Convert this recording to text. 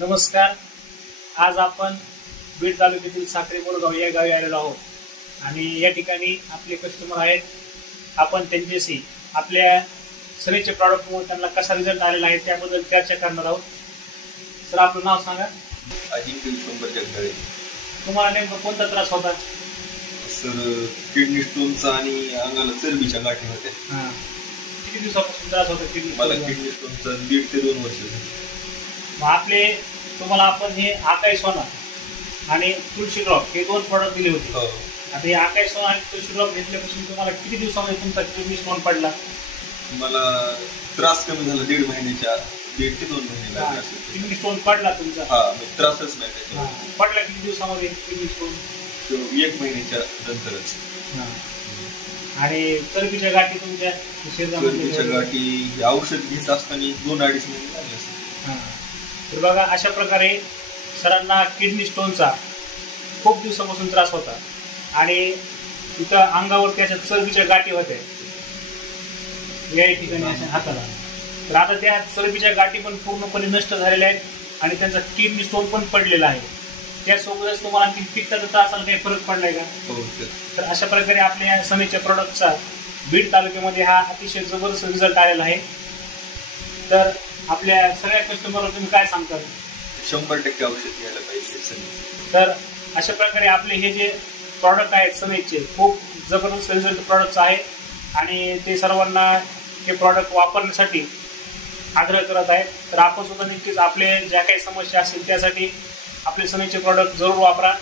नमस्कार. आज आपण बीड तालुक्यातील साखरे बोरगाव या गावी आलेलो आहोत आणि या ठिकाणी आपले कस्टमर आहेत. आपण त्यांच्याशी आपल्या सनीचे प्रॉडक्टमुळे त्यांना कसा रिझल्ट आलेला आहे त्याबद्दल चर्चा करणार आहोत. सर, आपलं नाव सांगा. अजिंक्य विश्वंभर जगदाळे. तुम्हाला नेमका कोणता त्रास होता? सर, किडनी स्टोनचा आणि अंगाला चरबीच्या गाठी होत्या. किती दिवसापासून त्रास होता किडनी? मला किडनी स्टोनचा 1.5 ते 2 वर्ष झाली. मग तुम्हाला आपण हे आकाई सोना आणि तुळशी ड्रॉप हे 2 प्रॉडक्ट दिले होते. आता हे आकाई सोना आणि तुळशी ड्रॉप घेतल्यापासून तुम्हाला किती दिवसामध्ये तुमचा किडनी स्टोन पडला? मला त्रास कमी झाला 1.5 महिन्याच्या 1.5 ते 2 महिने. किडनी स्टोन पडला तुमचा? त्रासच नाही त्याचा. पडला किती दिवसामध्ये किडनी स्टोन? 1 महिन्याच्या नंतरच. आणि चरबीच्या गाठी तुमच्या चरबीच्या गाठी औषध घेत असताना 2-2.5 महिने लागले. तर बघा, अशा प्रकारे सरांना किडनी स्टोनचा खूप दिवसापासून त्रास होता आणि तिथं अंगावर त्याच्या चरबीच्या गाठी होत्या या ठिकाणी अशा हाताला. तर आता त्या चरबीच्या गाठी पण पूर्णपणे नष्ट झालेल्या आहेत आणि त्यांचा किडनी स्टोन पण पडलेला आहे. त्यासोबतच तुम्हाला आणखी पित्ताचा त्रासाला काही फरक पडलाय का? तर अशा प्रकारे आपल्या सनीच्या प्रोडक्टचा बीड तालुक्यामध्ये हा अतिशय जबरदस्त रिझल्ट आलेला आहे. तर आपल्या सगळ्या कस्टमरला तुम्ही काय सांगतात? 100% औषध घ्यायला पाहिजे. तर अशा प्रकारे आपले हे जे प्रॉडक्ट आहेत सनीचे खूप जबरदस्त रिझल्ट प्रॉडक्ट्स आहेत आणि ते सर्वांना हे प्रॉडक्ट वापरण्यासाठी आग्रह करत आहेत. तर आपण सुद्धा नक्कीच आपले ज्या काही समस्या असतील त्यासाठी आपले सनीचे प्रॉडक्ट जरूर वापरा.